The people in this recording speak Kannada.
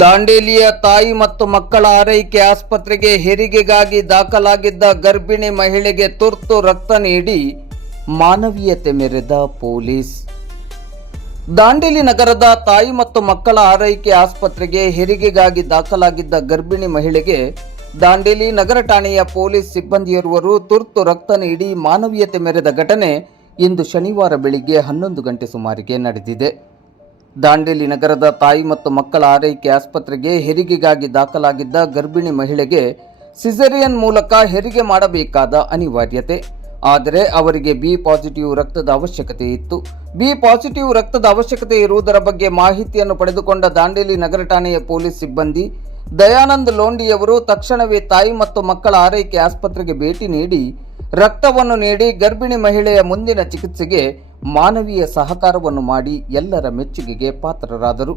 ದಾಂಡೇಲಿಯ ತಾಯಿ ಮತ್ತು ಮಕ್ಕಳ ಆರೈಕೆ ಆಸ್ಪತ್ರೆಗೆ ಹೆರಿಗೆಗಾಗಿ ದಾಖಲಾಗಿದ್ದ ಗರ್ಭಿಣಿ ಮಹಿಳೆಗೆ ತುರ್ತು ರಕ್ತ ನೀಡಿ ಮಾನವೀಯತೆ ಮೆರೆದ ಪೊಲೀಸ್. ದಾಂಡೇಲಿ ನಗರದ ತಾಯಿ ಮತ್ತು ಮಕ್ಕಳ ಆರೈಕೆ ಆಸ್ಪತ್ರೆಗೆ ಹೆರಿಗೆಗಾಗಿ ದಾಖಲಾಗಿದ್ದ ಗರ್ಭಿಣಿ ಮಹಿಳೆಗೆ ದಾಂಡೇಲಿ ನಗರ ಠಾಣೆಯ ಪೊಲೀಸ್ ಸಿಬ್ಬಂದಿಯೋರ್ವರು ತುರ್ತು ರಕ್ತ ನೀಡಿ ಮಾನವೀಯತೆ ಮೆರೆದ ಘಟನೆ ಇಂದು ಶನಿವಾರ ಬೆಳಿಗ್ಗೆ 11 ಗಂಟೆ ಸುಮಾರಿಗೆ ನಡೆದಿದೆ. ದಾಂಡೇಲಿ ನಗರದ ತಾಯಿ ಮತ್ತು ಮಕ್ಕಳ ಆರೈಕೆ ಆಸ್ಪತ್ರೆಗೆ ಹೆರಿಗೆಗಾಗಿ ದಾಖಲಾಗಿದ್ದ ಗರ್ಭಿಣಿ ಮಹಿಳೆಗೆ ಸಿಸೇರಿಯನ್ ಮೂಲಕ ಹೆರಿಗೆ ಮಾಡಬೇಕಾದ ಅನಿವಾರ್ಯತೆ. ಆದರೆ ಅವರಿಗೆ ಬಿ ಪಾಸಿಟಿವ್ ರಕ್ತದ ಅವಶ್ಯಕತೆ ಇತ್ತು. ಬಿ ಪಾಸಿಟಿವ್ ರಕ್ತದ ಅವಶ್ಯಕತೆ ಇರುವುದರ ಬಗ್ಗೆ ಮಾಹಿತಿಯನ್ನು ಪಡೆದುಕೊಂಡ ದಾಂಡೇಲಿ ನಗರ ಠಾಣೆಯ ಪೊಲೀಸ್ ಸಿಬ್ಬಂದಿ ದಯಾನಂದ್ ಲೋಂಡಿಯವರು ತಕ್ಷಣವೇ ತಾಯಿ ಮತ್ತು ಮಕ್ಕಳ ಆರೈಕೆ ಆಸ್ಪತ್ರೆಗೆ ಭೇಟಿ ನೀಡಿ ರಕ್ತವನ್ನು ನೀಡಿ ಗರ್ಭಿಣಿ ಮಹಿಳೆಯ ಮುಂದಿನ ಚಿಕಿತ್ಸೆಗೆ ಮಾನವೀಯ ಸಹಕಾರವನ್ನು ಮಾಡಿ ಎಲ್ಲರ ಮೆಚ್ಚುಗೆಗೆ ಪಾತ್ರರಾದರು.